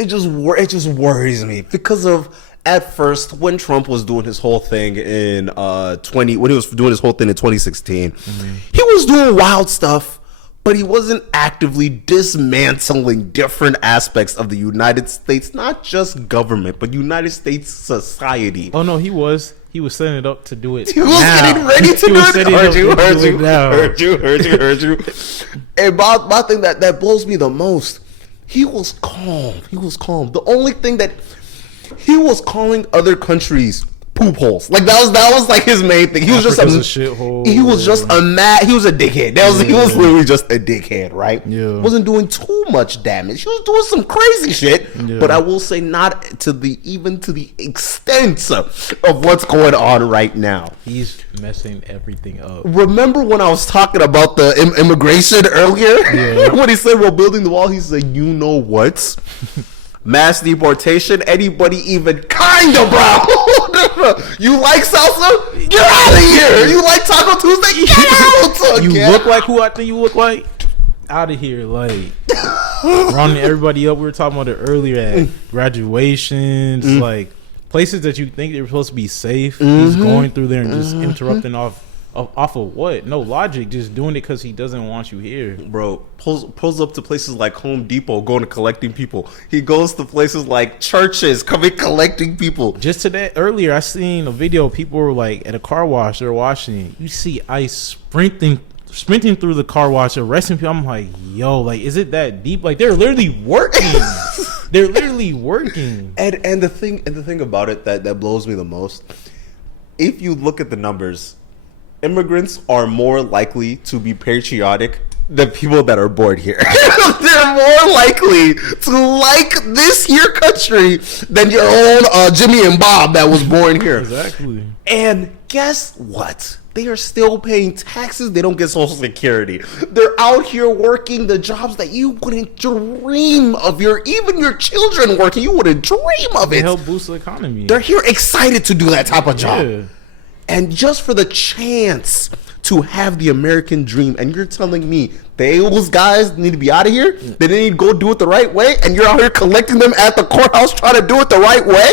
it just worries me because of. At first, when Trump was doing his whole thing in 2016, he was doing wild stuff, but he wasn't actively dismantling different aspects of the United States, not just government, but United States society. Oh no, he was setting it up to do it. He was getting ready to do it. Heard you. And my thing that blows me the most, he was calm. The only thing that he was calling other countries poop holes. Like that was like his main thing. He was just a shithole. He was just a dickhead. He was literally just a dickhead, right? Yeah. Wasn't doing too much damage. He was doing some crazy shit. Yeah. But I will say not to the extent of what's going on right now. He's messing everything up. Remember when I was talking about the immigration earlier? Yeah. When he said we're building the wall, he said, you know what? Mass deportation, anybody even kind of brown. You like salsa? Get out of here. You like Taco Tuesday? Get out. You look like who I think you look like? Out of here. Like, rounding everybody up. We were talking about it earlier at graduations, like places that you think they're supposed to be safe. He's going through there and just interrupting off of what? No logic, just doing it because he doesn't want you here. Bro, pulls up to places like Home Depot, going to collecting people. He goes to places like churches, coming collecting people. Just today, earlier, I seen a video. People were like at a car wash, they're washing. You see ICE sprinting through the car wash, arresting people. I'm like, yo, like, is it that deep? Like, they're literally working. They're literally working. And the thing about it that blows me the most, if you look at the numbers, immigrants are more likely to be patriotic than people that are born here. They're more likely to like this here country than your own Jimmy and Bob that was born here. Exactly. And guess what? They are still paying taxes. They don't get Social Security. They're out here working the jobs that you wouldn't dream of. Even your children working, you wouldn't dream of it. They help boost the economy. They're here excited to do that type of job. Yeah. And just for the chance to have the American dream, and you're telling me those guys need to be out of here? They need to go do it the right way, and you're out here collecting them at the courthouse trying to do it the right way?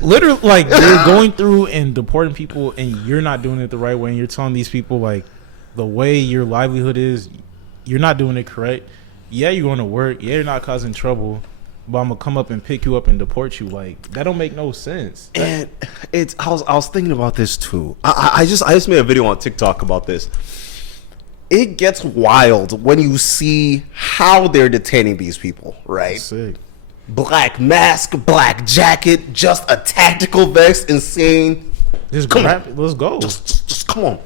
Literally, like, you're going through and deporting people, and you're not doing it the right way, and you're telling these people, like, the way your livelihood is, you're not doing it correct. Yeah, you're going to work. Yeah, you're not causing trouble. But I'm gonna come up and pick you up and deport you. Like, that don't make no sense. And I was thinking about this too. I just made a video on TikTok about this. It gets wild when you see how they're detaining these people, right? Sick. Black mask, black jacket, just a tactical vest, insane. Just grab it. Let's go. Just come on.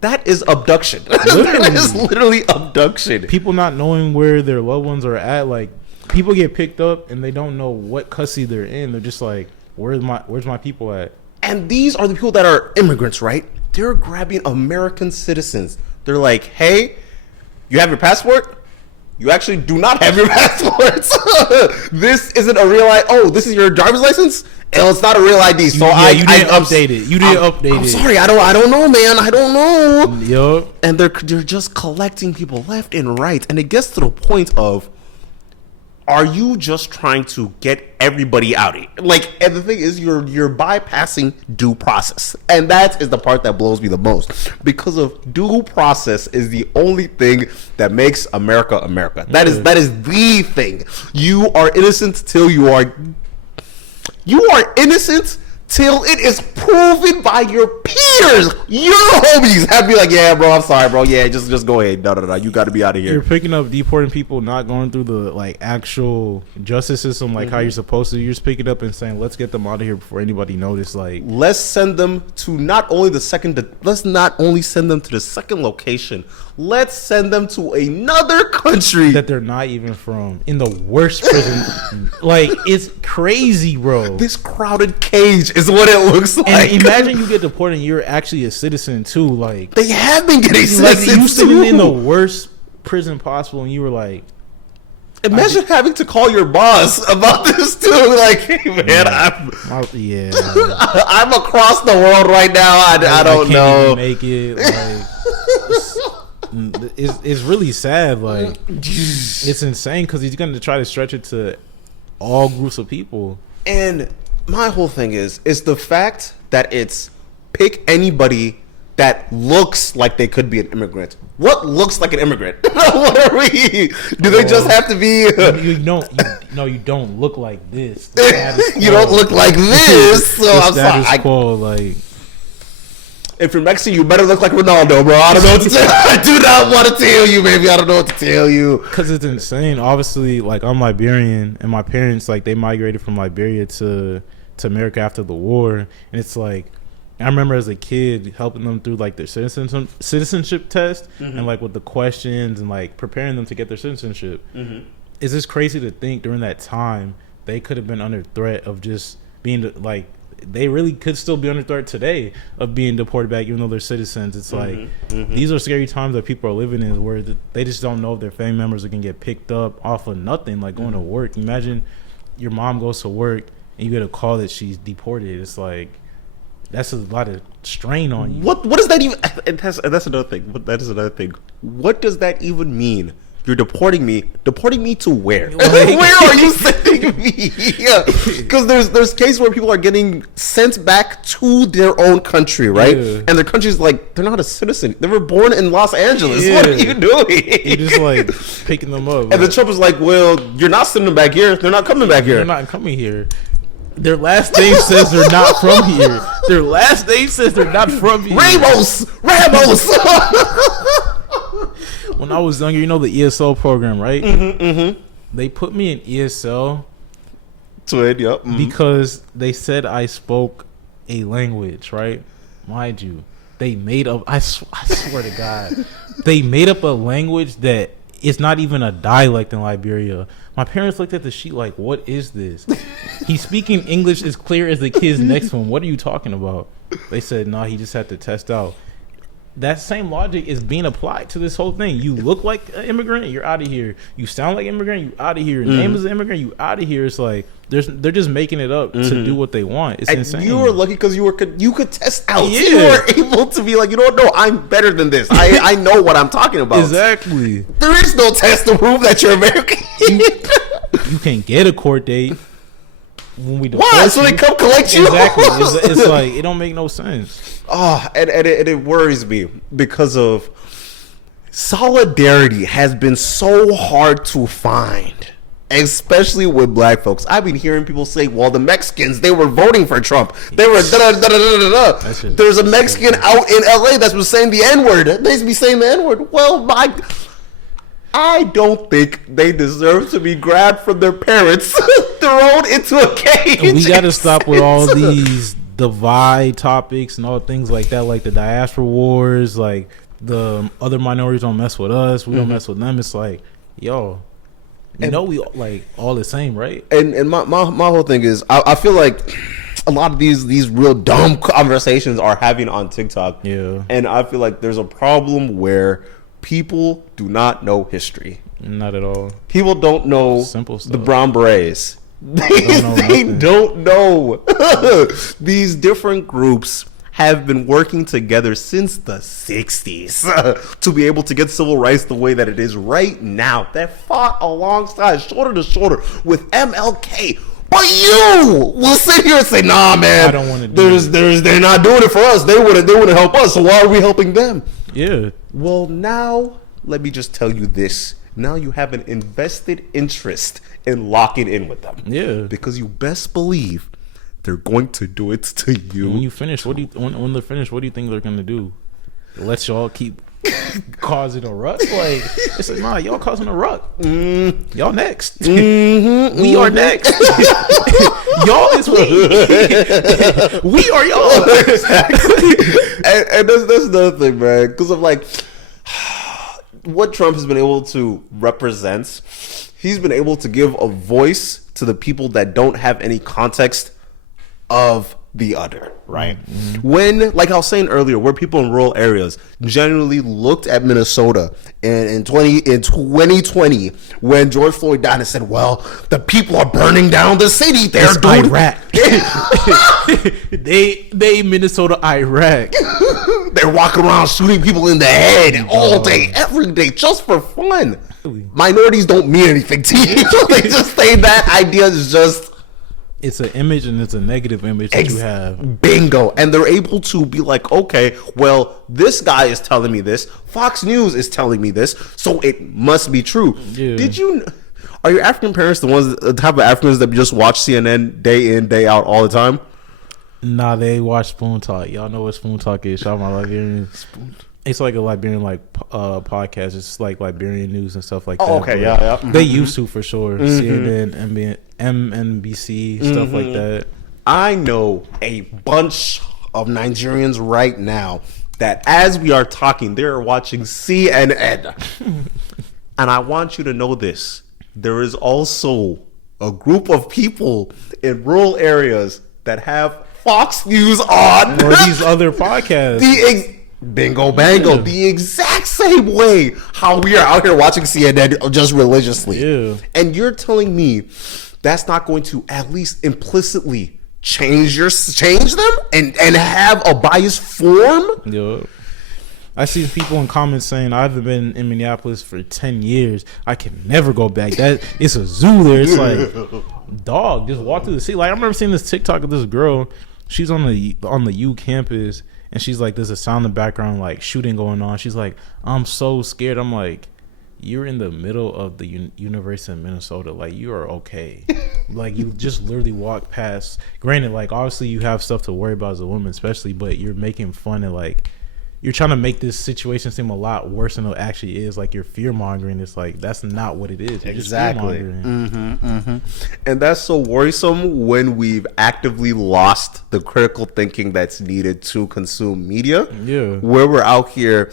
That is abduction. That is literally abduction. People not knowing where their loved ones are at, like. People get picked up and they don't know what custody they're in. They're just like, where's my people at? And these are the people that are immigrants, right? They're grabbing American citizens. They're like, hey, you have your passport? You actually do not have your passports. This isn't a real ID. Oh, this is your driver's license? And it's not a real ID. So you didn't update it. You didn't update it. I'm sorry. I don't know, man. I don't know. Yup. And they're just collecting people left and right. And it gets to the point of, are you just trying to get everybody out of here? Like, and the thing is, you're bypassing due process, and that is the part that blows me the most, because of due process is the only thing that makes America America. That is the thing. You are innocent till you are innocent till it is proven by your peers. Your homies have to be like, yeah, bro, I'm sorry, bro. Yeah, just go ahead. No. You got to be out of here. You're picking up deporting people, not going through the like actual justice system, like how you're supposed to. You're just picking up and saying, let's get them out of here before anybody notice. Like, let's send them to let's not only send them to the second location. Let's send them to another country that they're not even from, in the worst prison. Like, it's crazy, bro. This crowded cage is what it looks like. And imagine you get deported and you're actually a citizen too. Like, they have been getting citizens. Like, you sitting in the worst prison possible, and you were like, imagine having to call your boss about this too. Like, hey man, I'm across the world right now. I don't know. Even make it. Like, it's really sad. Like, it's insane because he's going to try to stretch it to all groups of people. And my whole thing is the fact that it's pick anybody that looks like they could be an immigrant. What looks like an immigrant? What are we? Do they just have to be? You don't look like this. You don't look like this. So I'm sorry. Like, if you're Mexican, you better look like Ronaldo, bro. I don't know what to tell you. I do not want to tell you, baby. I don't know what to tell you. Because it's insane. Obviously, like, I'm Liberian, and my parents, like, they migrated from Liberia to America after the war. And it's like, I remember as a kid helping them through, like, their citizenship test, and, like, with the questions and, like, preparing them to get their citizenship. It's just crazy to think during that time they could have been under threat of just being, like, they really could still be under threat today of being deported back, even though they're citizens. It's like, these are scary times that people are living in, where they just don't know if their family members are going to get picked up off of nothing, like going to work. Imagine your mom goes to work and you get a call that she's deported. It's like, that's a lot of strain on you. What does that even? That's another thing. That is another thing. What does that even mean? You're deporting me. Deporting me to where? Where are you sending me? Yeah, because there's cases where people are getting sent back to their own country, right? Yeah. And their country's like, they're not a citizen. They were born in Los Angeles. Yeah. What are you doing? You're just like picking them up. And the Trump is like, well, you're not sending them back here. They're not coming back here. They're not coming here. Their last name says they're not from here. Their last name says they're not from here. Ramos. When I was younger, you know the ESL program, right? They put me in ESL because they said I spoke a language, right? Mind you, they made up, I swear to God, they made up a language that is not even a dialect in Liberia. My parents looked at the sheet like, what is this? He's speaking English as clear as the kids next to him. What are you talking about? They said, no, he just had to test out. That same logic is being applied to this whole thing. You look like an immigrant, you're out of here. You sound like an immigrant, you out of here. Your name is an immigrant, you out of here. It's like they're just making it up to do what they want. It's insane. You were lucky because you could test out. Yeah. You were able to be like, you don't know, I'm better than this. I know what I'm talking about. Exactly. There is no test to prove that you're American. You can't get a court date when we deport. Why? So they come collect you? Exactly. It's like, it don't make no sense. Oh, and it worries me because of solidarity has been so hard to find, especially with black folks. I've been hearing people say, well, the Mexicans, they were voting for Trump. They were da-da-da-da-da-da. There's a Mexican out in LA that's been saying the N-word. They be saying the N-word. Well, I don't think they deserve to be grabbed from their parents, thrown into a cage. And we got to stop with all these divide topics and all things like that, like the diaspora wars, like the other minorities don't mess with us, we don't mess with them. It's like, yo, we like all the same, right? And my whole thing is, I feel like a lot of these real dumb conversations are having on TikTok. Yeah. And I feel like there's a problem where people do not know history. Not at all. People don't know simple stuff. The Brown Berets. They don't know. These different groups have been working together since the 60s to be able to get civil rights the way that it is right now. That fought alongside, shoulder to shoulder with MLK. But you will sit here and say, nah, man, I don't want to do it. They're not doing it for us. They wouldn't help us, so why are we helping them? Yeah. Well, now, let me just tell you this. Now you have an invested interest in locking in with them. Yeah. Because you best believe they're going to do it to you. When you finish, when they're finished, what do you think they're going to do? Let y'all keep causing a ruck? Like, it's like, nah, y'all causing a ruck. Y'all next. We are next. Y'all is we. We are y'all. Exactly. And that's another thing, man. Because of like what Trump has been able to represent, he's been able to give a voice to the people that don't have any context of the other, right? When, like I was saying earlier, where people in rural areas generally looked at Minnesota in 2020 when George Floyd died and said, well, the people are burning down the city. They're doing Iraq. they Minnesota, Iraq. They're walking around shooting people in the head all day, every day, just for fun. minorities don't mean anything to you. They just say that idea is just... It's an image, and it's a negative image that you have. Bingo. And they're able to be like, okay, well, this guy is telling me this. Fox News is telling me this. So it must be true. Yeah. Are your African parents the type of Africans that just watch CNN day in, day out all the time? Nah, they watch Spoon Talk. Y'all know what Spoon Talk is. Shout out my Liberians. It's like a Liberian podcast. It's like Liberian news and stuff like that. Oh, okay, yeah. They used to for sure. CNN, MNBC, stuff like that. I know a bunch of Nigerians right now that as we are talking, they're watching CNN. And I want you to know this. There is also a group of people in rural areas that have Fox News on. Or these other podcasts. Bingo bango, the exact same way how we are out here watching CNN just religiously. Yeah. And you're telling me that's not going to at least implicitly change them and have a biased form? Yeah. I see people in comments saying, I haven't been in Minneapolis for 10 years. I can never go back. It's a zoo there. It's like, dog, just walk through the city. Like, I remember seeing this TikTok of this girl. She's on the U campus. And she's like, there's a sound in the background, like shooting going on. She's like, I'm so scared. I'm like, you're in the middle of the University of Minnesota. Like, you are okay. Like, you just literally walk past. Granted, like, obviously you have stuff to worry about as a woman, especially, but you're making fun and like, you're trying to make this situation seem a lot worse than it actually is. Like, you're fear mongering. It's like, that's not what it is. You're exactly. Just fear-mongering. And that's so worrisome when we've actively lost the critical thinking that's needed to consume media. Yeah. Where we're out here,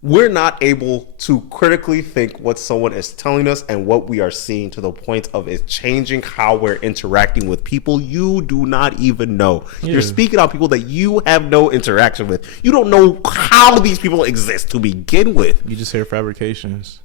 we're not able to critically think what someone is telling us and what we are seeing to the point of it changing how we're interacting with people you do not even know. Yeah. You're speaking on people that you have no interaction with. You don't know how these people exist to begin with. You just hear fabrications.